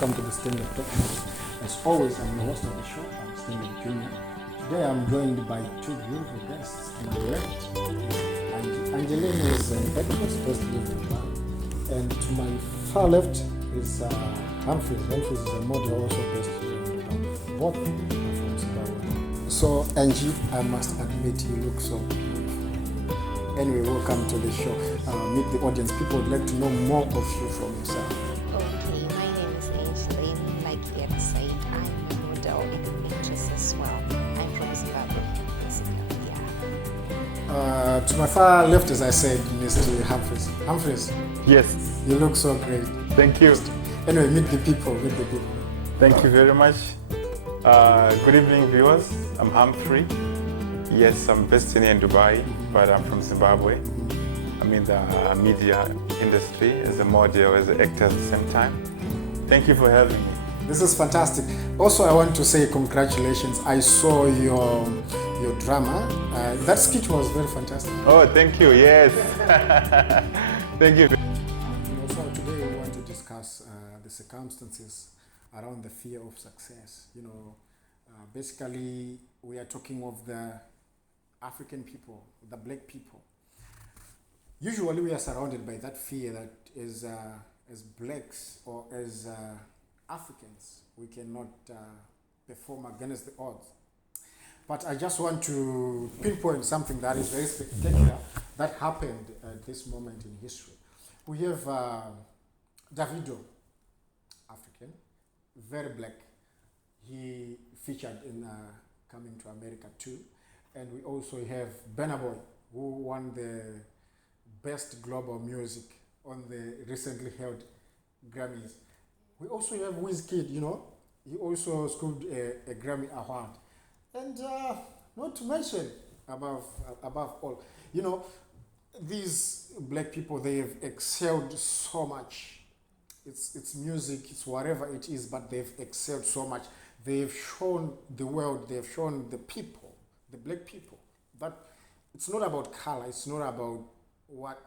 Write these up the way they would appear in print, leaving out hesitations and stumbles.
welcome to the STANLAKE TaLKShow. As always, I'm the host of the show, I'm STANLAKE Jr. Today I'm joined by two beautiful guests. To my left, Angeline is an actress based in Zimbabwe, and to my far left is Humphreys. Humphreys is a model also based in Zimbabwe. Both are from Zimbabwe. So, Angie, I must admit you look so beautiful. Anyway, welcome to the show. Meet the audience. People would like to know more of you from yourself. Okay, my name is Angeline. Like he had said, I'm a model and an actress as well. I'm from Zimbabwe, basically, yeah. To my far left, as I said, Mr. Humphreys. Humphreys, Yes, you look so great. thank you. Anyway, meet the people, meet the people. Thank you very much. Good evening, viewers. I'm Humphrey. Yes, I'm based in Dubai, but I'm from Zimbabwe. I'm in the media industry as a model, as an actor at the same time. Thank you for having me. This is fantastic. Also, I want to say congratulations. I saw your drama. That skit was very fantastic. Oh, thank you. Yes. Thank you. So today we want to discuss the circumstances around the fear of success. Basically, we are talking of the African people, the black people. Usually, we are surrounded by that fear that as blacks or as Africans, we cannot perform against the odds. But I just want to pinpoint something that is very spectacular that happened at this moment in history. We have Davido, African, very black. He featured in Coming to America too. And we also have Burna Boy, who won the Best Global Music on the recently held Grammys. We also have Wizkid, he also scored a Grammy award. And not to mention, above all, these black people, they have excelled so much. It's music, it's whatever it is, but they've excelled so much. They've shown the world, they've shown the people, the black people, that it's not about color, it's not about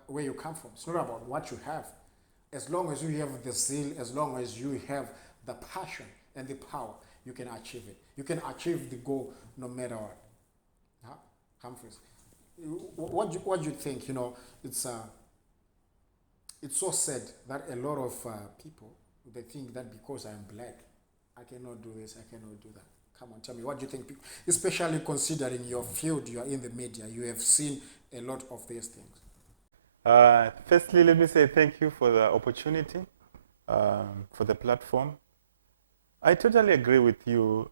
where you come from, it's not about what you have. As long as you have the zeal, as long as you have the passion and the power, you can achieve it. You can achieve the goal no matter what. Huh? Humphreys, what do you think? It's so sad that a lot of people, they think that because I'm black, I cannot do this, I cannot do that. Come on, tell me, what do you think? Especially considering your field, you are in the media, you have seen a lot of these things. Firstly, let me say thank you for the opportunity, for the platform. I totally agree with you,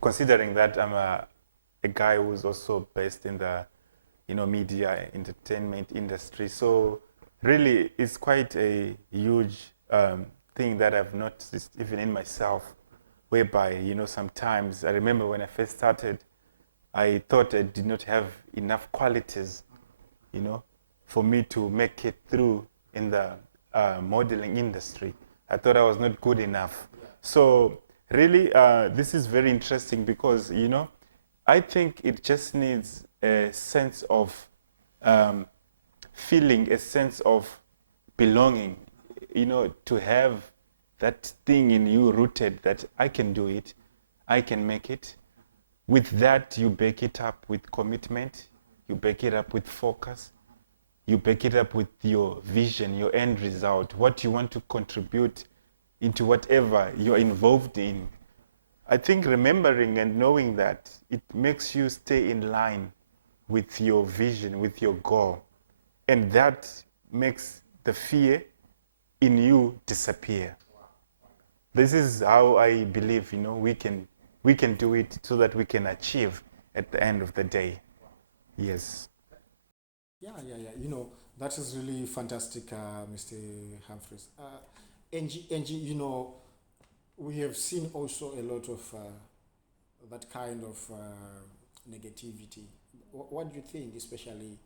considering that I'm a guy who's also based in the media entertainment industry. So really, it's quite a huge thing that I've noticed even in myself, whereby sometimes I remember when I first started, I thought I did not have enough qualities, for me to make it through in the modeling industry. I thought I was not good enough. So really, this is very interesting because, I think it just needs a sense of feeling, a sense of belonging, to have that thing in you rooted that I can do it, I can make it. With that, you back it up with commitment, you back it up with focus, you back it up with your vision, your end result, what you want to contribute into whatever you're involved in. I think remembering and knowing that, it makes you stay in line with your vision, with your goal. And that makes the fear in you disappear. This is how I believe, we can do it so that we can achieve at the end of the day. Yes. Yeah. That is really fantastic, Mr. Humphreys. Angie, we have seen also a lot of that kind of negativity. What do you think, especially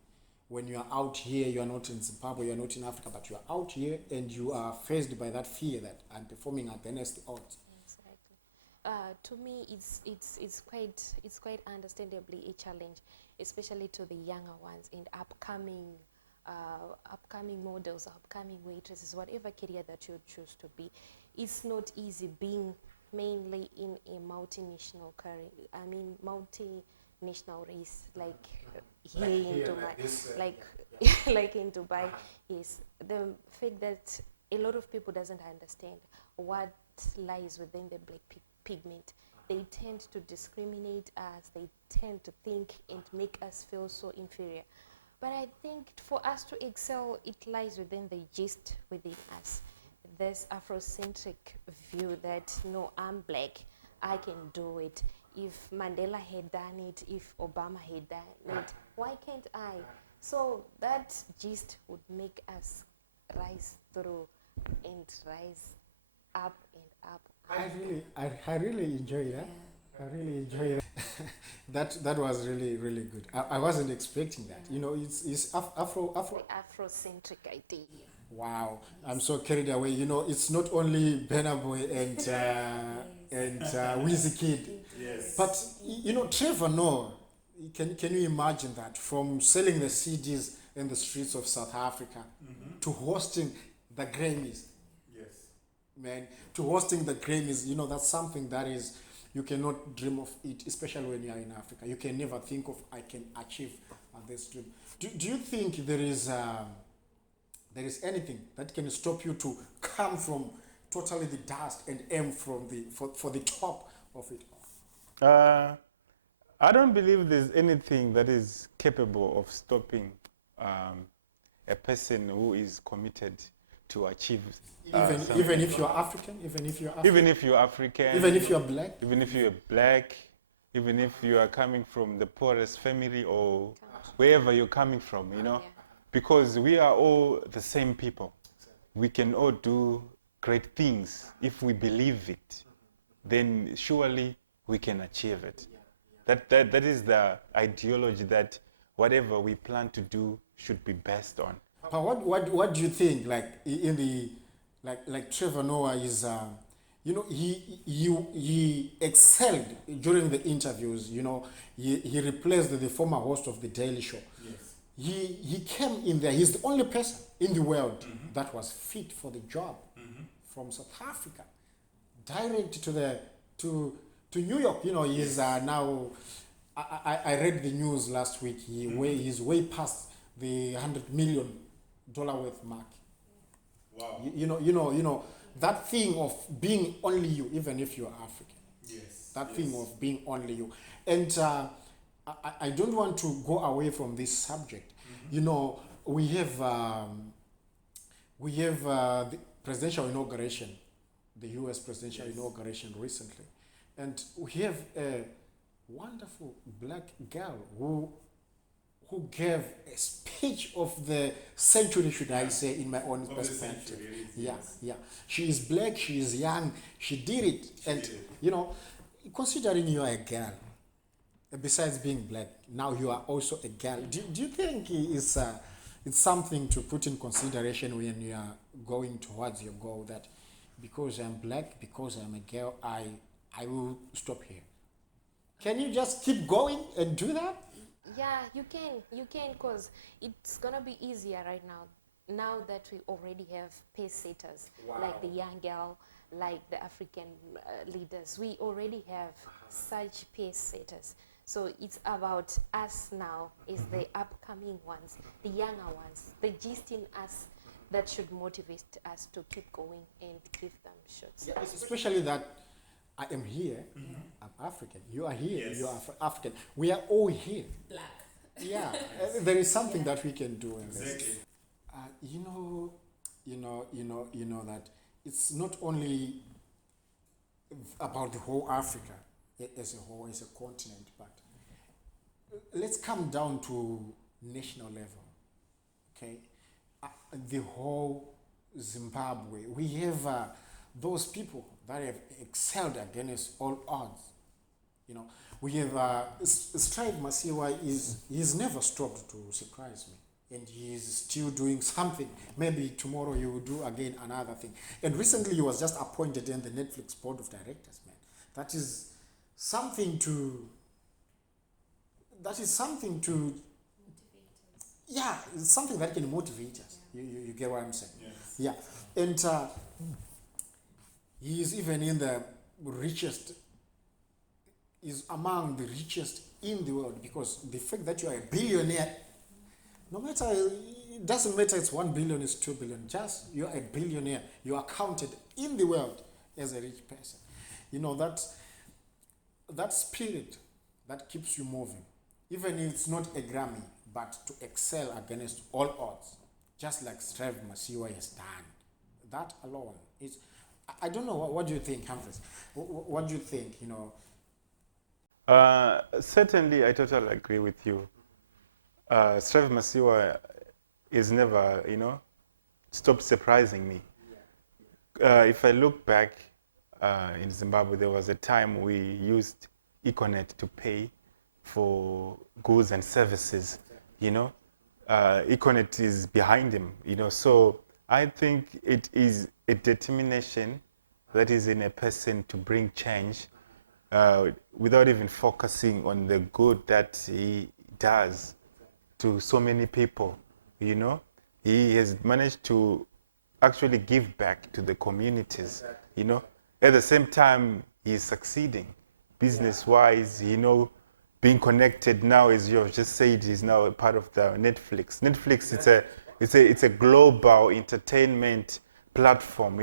when you are out here, you are not in Zimbabwe, you are not in Africa, but you are out here and you are faced by that fear that I'm performing against the odds? Exactly. To me, it's quite understandably a challenge, especially to the younger ones and upcoming models, upcoming waitresses, whatever career that you choose to be. it's not easy being mainly in a multinational multinational race like here in Dubai, like in Dubai. Yes, the fact that a lot of people doesn't understand what lies within the black pigment. They tend to discriminate us. They tend to think and make us feel so inferior. But I think for us to excel, it lies within the gist within us. This Afrocentric view that, no, I'm black, I can do it. If Mandela had done it, if Obama had done it, why can't I? So that gist would make us rise through and rise up and up. I really enjoy that. I really enjoy that. that was really good. I wasn't expecting that. You know, it's Afro. The Afrocentric idea. Wow, I'm so carried away. You know, it's not only Burna Boy and Wizkid, Yes. but you know, Trevor Noah. Can you imagine that, from selling the CDs in the streets of South Africa to hosting the Grammys? Yes. Man, to hosting the Grammys, you know, that's something that is, you cannot dream of it, especially when you are in Africa. You can never think of, I can achieve this dream. Do you think there is anything that can stop you to come from totally the dust and aim from for the top of it all? I don't believe there's anything that is capable of stopping a person who is committed to achieve. Even if you're African, even if you're African, even if you're black, even if you're black, even if you are coming from the poorest family or wherever you're coming from, you know, because we are all the same people. We can all do great things if we believe it. Then surely we can achieve it. That is the ideology that whatever we plan to do should be based on. But what do you think? Like in the like Trevor Noah is, you know, he excelled during the interviews. You know, he replaced the former host of the Daily Show. Yes. He came in there. He's the only person in the world that was fit for the job from South Africa, direct to New York. You know, he's now. I read the news last week. He's way past the $100 million worth mark. Wow. You know that thing of being only you, even if you're African. Yes. That thing of being only you, and I don't want to go away from this subject. You know, we have the presidential inauguration, the U.S. presidential inauguration recently, and we have a wonderful black girl who gave a speech of the century, should I say, in my own perspective. Yeah. She is black, she is young, she did it. And, you know, considering you are a girl, besides being black, now you are also a girl. Do you think it's something to put in consideration when you are going towards your goal, that because I'm black, because I'm a girl, I will stop here? Can you just keep going and do that? Yeah, you can, because it's gonna be easier right now that we already have pace setters. Like the young girl, like the African leaders. We already have such pace setters. So it's about us now, is the upcoming ones, the younger ones, the gist in us that should motivate us to keep going and give them shots. Yeah, especially that I am here, I'm African, you are here, you are African. We are all here. Black. Yeah, there is something that we can do in this. Exactly. You know that it's not only about the whole Africa as a whole, as a continent, but let's come down to national level. Okay, the whole Zimbabwe, we have those people that have excelled against all odds. You know, we have Strive Masiwa he's never stopped to surprise me, and he is still doing something. Maybe tomorrow he will do again another thing. And recently he was just appointed in the Netflix board of directors. Man, that is something to. Yeah, it's something that can motivate us. You get what I'm saying? Yes. Yeah, and He is even in the richest, is among the richest in the world, because the fact that you are a billionaire, no matter, it doesn't matter it's 1 billion, it's 2 billion, just you're a billionaire, you are counted in the world as a rich person. You know, that spirit that keeps you moving, even if it's not a Grammy, but to excel against all odds, just like Trevor Noah has done. That alone is, I don't know, what do you think, Humphreys? What do you think, you know? Certainly, I totally agree with you. Trevor Noah is never, stopped surprising me. If I look back in Zimbabwe, there was a time we used Econet to pay for goods and services, Econet is behind him, so I think it is a determination that is in a person to bring change without even focusing on the good that he does to so many people, He has managed to actually give back to the communities, At the same time, he's succeeding business-wise, being connected now, as you have just said, he's now a part of the Netflix. Netflix, it's a global entertainment platform,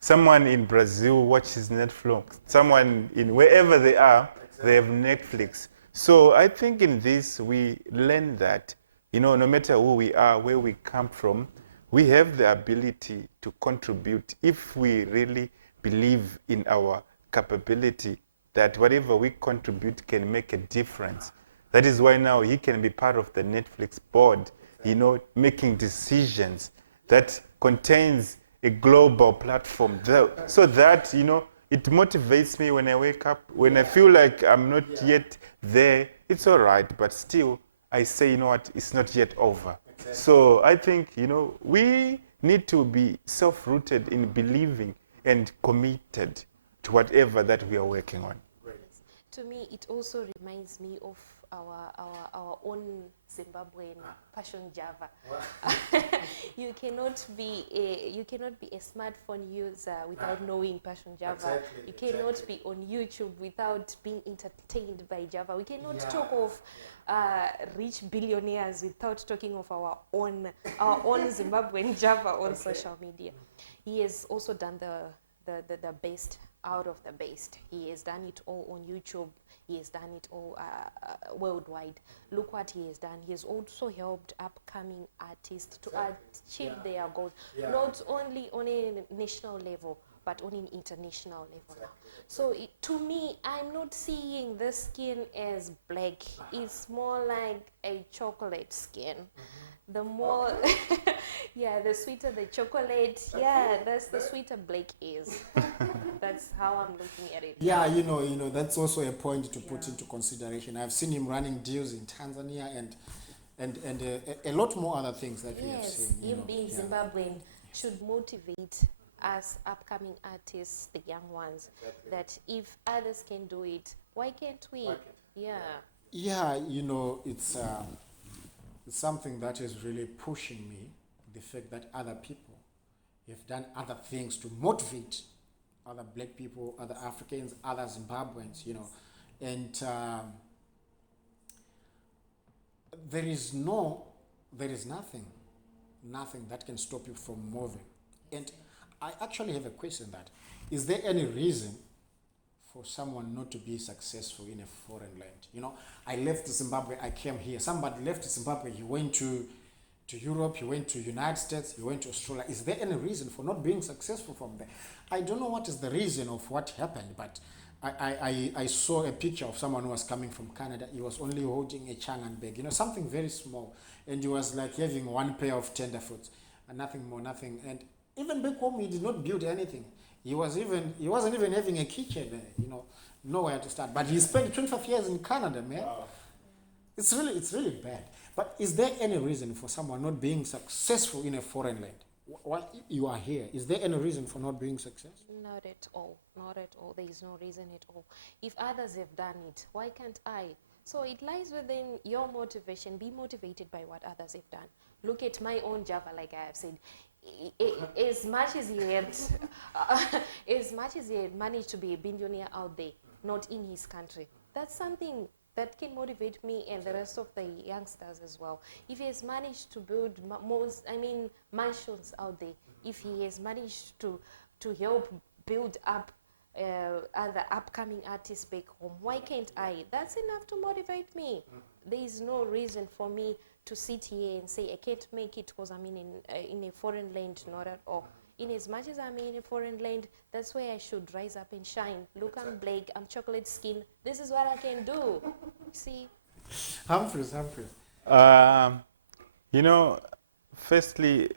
Someone in Brazil watches Netflix. Someone in wherever they are, they have Netflix. So I think in this, we learn that, no matter who we are, where we come from, we have the ability to contribute if we really believe in our capability that whatever we contribute can make a difference. That is why now he can be part of the Netflix board, making decisions that contains a global platform there, so that, it motivates me when I wake up. When I feel like I'm not yet there, it's all right, but still, I say, you know what, it's not yet over. Exactly. So I think, we need to be self-rooted in believing and committed to whatever that we are working on. To me, it also reminds me of our own Zimbabwean Passion Java. You cannot be a smartphone user without knowing Passion Java. You cannot be on YouTube without being entertained by Java. We cannot talk of rich billionaires without talking of our own Zimbabwean Java on social media. He has also done the best out of the best. He has done it all on YouTube. He has done it all worldwide. Look what he has done. He has also helped upcoming artists to achieve their goals, not only on a national level, but on an international level now. So to me, I'm not seeing the skin as black. It's more like a chocolate skin. The more, the sweeter the chocolate, that's the sweeter black is. That's how I'm looking at it. Yeah, that's also a point to put into consideration. I've seen him running deals in Tanzania and a lot more other things that we have seen. Him being Zimbabwean should motivate us upcoming artists, the young ones, that if others can do it, why can't we? Yeah, it's something that is really pushing me, the fact that other people have done other things to motivate other black people, other Africans, other Zimbabweans, and there is nothing that can stop you from moving. And I actually have a question: that is there any reason for someone not to be successful in a foreign land? I left Zimbabwe, I came here. Somebody left Zimbabwe, he went to Europe, he went to United States, he went to Australia. Is there any reason for not being successful from there? I don't know what is the reason of what happened, but I saw a picture of someone who was coming from Canada. He was only holding a Changan bag, something very small, and he was like having one pair of tenderfoots and nothing more, nothing. And even back home, he did not build anything. He wasn't even having a kitchen, nowhere to start. But he spent 25 years in Canada, man. Wow. It's really bad. But is there any reason for someone not being successful in a foreign land? While you are here, is there any reason for not being successful? Not at all. Not at all. There is no reason at all. If others have done it, why can't I? So it lies within your motivation. Be motivated by what others have done. Look at my own Java, like I have said. as much as he had, as much as he had managed to be a billionaire out there, not in his country, that's something that can motivate me and the rest of the youngsters as well. If he has managed to build mansions out there, if he has managed to help build up other upcoming artists back home, why can't I? That's enough to motivate me. There is no reason for me to sit here and say I can't make it because I'm in a foreign land. Not at all. In as much as I'm in a foreign land, that's where I should rise up and shine. Look, I'm black, I'm chocolate skin. This is what I can do. See? Humphreys. Firstly,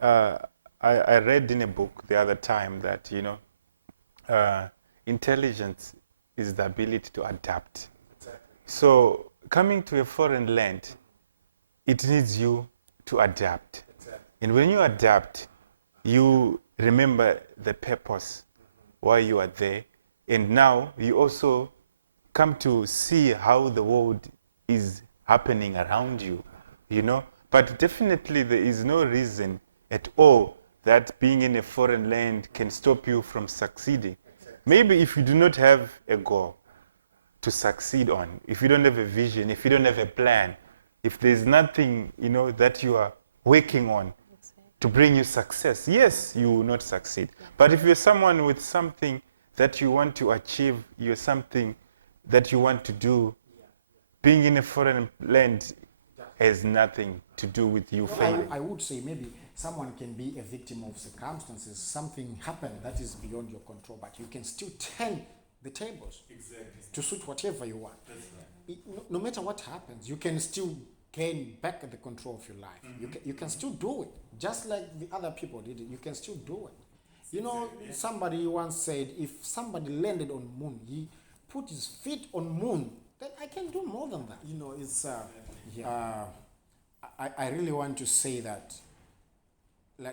I read in a book the other time that, intelligence is the ability to adapt. Exactly. So coming to a foreign land, it needs you to adapt. Exactly. And when you adapt, you remember the purpose why you are there. And now you also come to see how the world is happening around you, But definitely there is no reason at all that being in a foreign land can stop you from succeeding. Exactly. Maybe if you do not have a goal to succeed on, if you don't have a vision, if you don't have a plan, if there's nothing, that you are working on to bring you success, yes, you will not succeed. Yeah. But if you're someone with something that you want to achieve, you're something that you want to do, being in a foreign land has nothing to do with you failing. I would say maybe someone can be a victim of circumstances. Something happened that is beyond your control, but you can still turn the tables to suit whatever you want. No matter what happens, you can still gain back the control of your life. Mm-hmm. You can still do it, just like the other people did it. You can still do it. Somebody once said, if somebody landed on moon, he put his feet on moon, then I can do more than that. It's I really want to say that,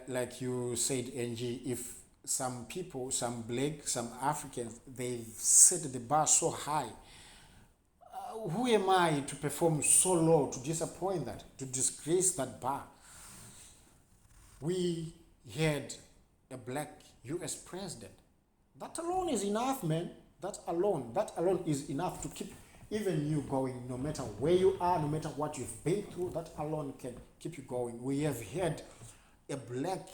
like you said, Angie, if some people, some black, some Africans, they've set the bar so high, who am I to perform so low, to disappoint that, to disgrace that bar? We had a black US president. That alone is enough, man. That alone is enough to keep even you going, no matter where you are, no matter what you've been through. That alone can keep you going. We have had a black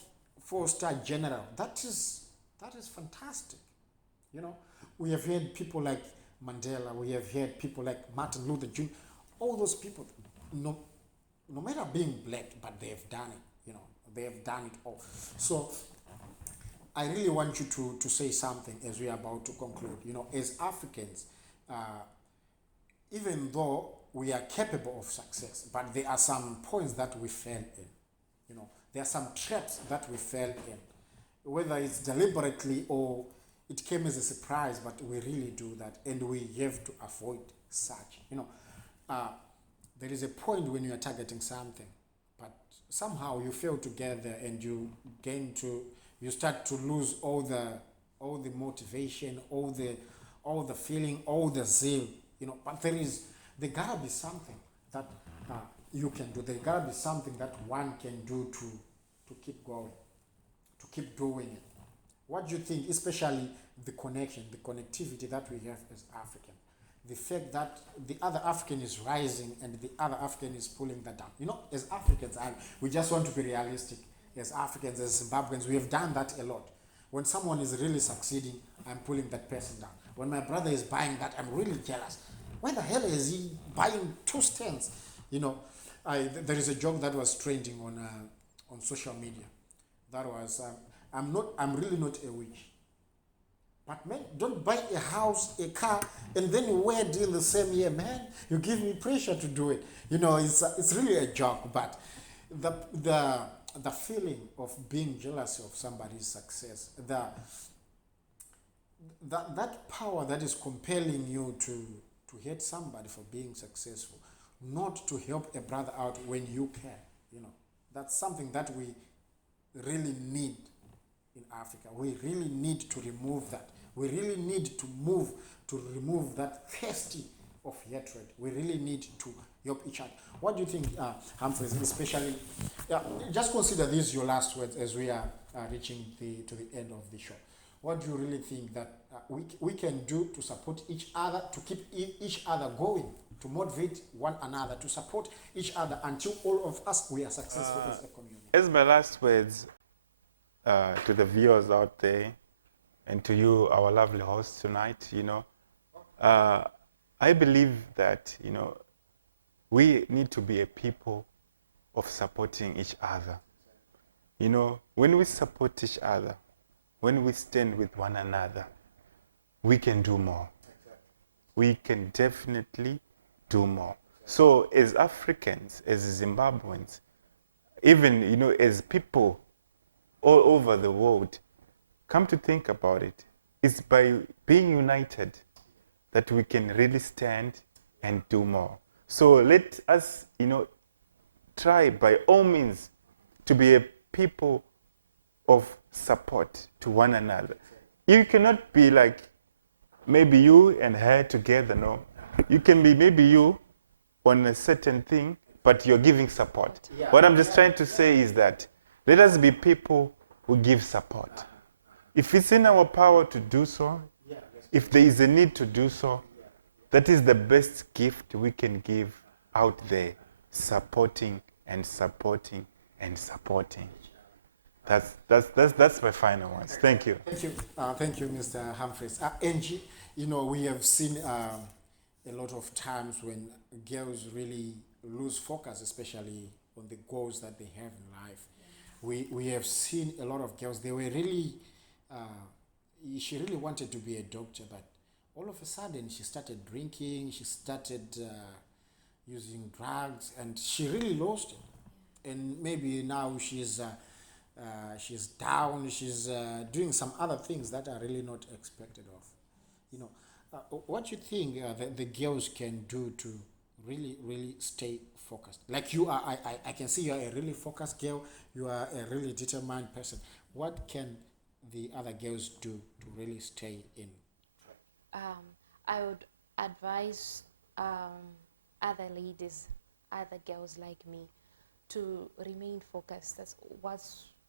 4-star general. That is fantastic. We have had people like Mandela, we have had people like Martin Luther Jr. All those people, no matter being black, but they have done it. They have done it all. So I really want you to say something as we are about to conclude. As Africans, even though we are capable of success, but there are some points that we fail in. There are some traps that we fail in, whether it's deliberately or it came as a surprise, but we really do that, and we have to avoid such. There is a point when you are targeting something, but somehow you fail to get there, and you start to lose all the motivation, all the feeling, all the zeal. But there gotta be something that you can do. There gotta be something that one can do to keep going, to keep doing it. What do you think, especially the connectivity that we have as Africans? The fact that the other African is rising and the other African is pulling that down. As Africans, we just want to be realistic. As Africans, as Zimbabweans, we have done that a lot. When someone is really succeeding, I'm pulling that person down. When my brother is buying that, I'm really jealous. Why the hell is he buying 2 stands? There is a joke that was trending on social media. That was, I'm really not a witch. But man, don't buy a house, a car, and then you wed in the same year, man. You give me pressure to do it. It's really a joke. But the feeling of being jealous of somebody's success, that power that is compelling you to hate somebody for being successful, not to help a brother out when you can. That's something that we really need in Africa. We really need to remove that. We really need to remove that thirsty of hatred. We really need to help each other. What do you think, Humphreys, especially Yeah, just consider these your last words as we are reaching to the end of the show. What do you really think that we can do to support each other, to keep each other going, to motivate one another, to support each other until all of us we are successful as a community? As my last words to the viewers out there and to you, our lovely host tonight, I believe that, we need to be a people of supporting each other. When we support each other, when we stand with one another, we can do more. We can definitely do more. So as Africans, as Zimbabweans, even, as people all over the world, come to think about it, it's by being united that we can really stand and do more. So let us, try by all means to be a people of support to one another. You cannot be like maybe you and her together, no. You can be maybe you on a certain thing, but you're giving support. Yeah. What I'm just trying to say is that let us be people who give support. If it's in our power to do so, if there is a need to do so, that is the best gift we can give out there, supporting and supporting and supporting. That's my final words. Thank you. Thank you, Mr. Humphreys. Angie, we have seen a lot of times when girls really lose focus, especially on the goals that they have in life. We have seen a lot of girls, they were really, she really wanted to be a doctor, but all of a sudden she started drinking, she started using drugs, and she really lost it. And maybe now she's down, she's doing some other things that are really not expected of. What you think the girls can do to really stay focused? Like you are, I can see you are a really focused girl, you are a really determined person. What can the other girls do to really stay in track? I would advise other ladies, other girls like me, to remain focused. That's what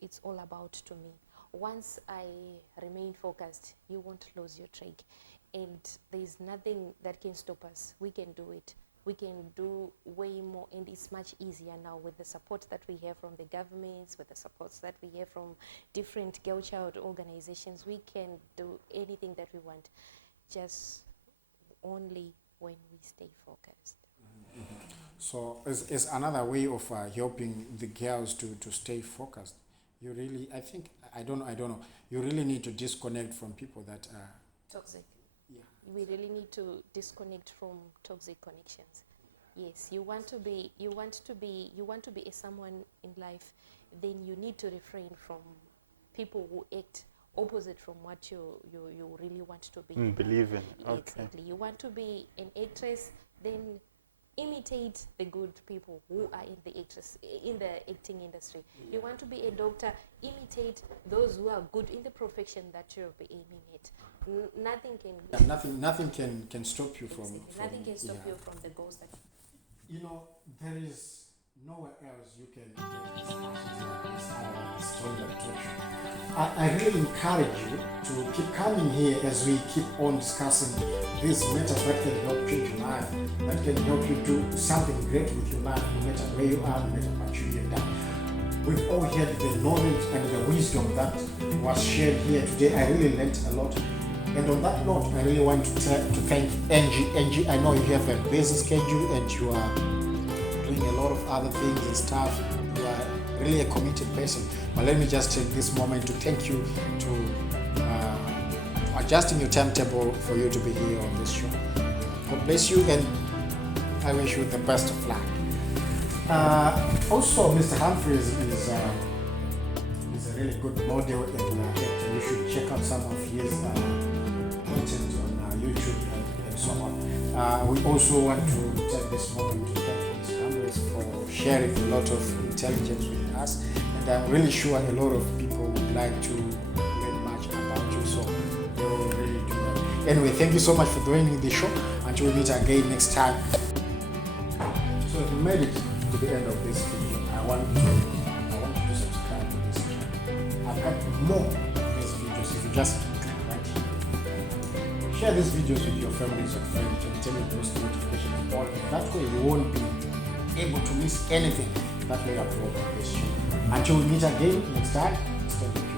it's all about to me. Once I remain focused, you won't lose your track, and there's nothing that can stop us. We can do it. We can do way more, and it's much easier now with the support that we have from the governments, with the supports that we have from different girl child organizations. We can do anything that we want, just only when we stay focused. Mm-hmm. So is another way of helping the girls to stay focused. You really, I don't know, you really need to disconnect from people that are toxic. Yeah. We really need to disconnect from toxic connections. Yes, you want to be a someone in life, then you need to refrain from people who act opposite from what you really want to be. Believe in. Okay. Exactly. You want to be an actress, then imitate the good people who are in the acting industry. You want to be a doctor, imitate those who are good in the profession that you'll be aiming at. Nothing can stop you from nothing can stop you from the goals that there is nowhere else you can get this STANLAKE TaLKShow. I really encourage you to keep coming here as we keep on discussing these matters that can help change your life, that can help you do something great with your life, no matter where you are, no matter what you have done. We've all heard the knowledge and the wisdom that was shared here today. I really learned a lot. And on that note, I really want to thank Angie. Angie, I know you have a busy schedule and you are doing a lot of other things and stuff. You are really a committed person. But let me just take this moment to thank you to adjusting your timetable for you to be here on this show. God bless you, and I wish you the best of luck. Also, Mr. Humphreys is a really good model, and you should check out some of his content on YouTube and so on. We also want to take this moment to thank Mr. Humphreys for sharing a lot of intelligence with us, and I'm really sure a lot of people would like to learn much about you, so they will really do that. Anyway, thank you so much for joining the show. Until we meet again next time. So if you made it to the end of this video, I want to I've got more of these videos if you just click right here. Share these videos with your families and friends and tell them those notifications on. That way you won't be able to miss anything that may upload on this show. Until we meet again next time, stay tuned.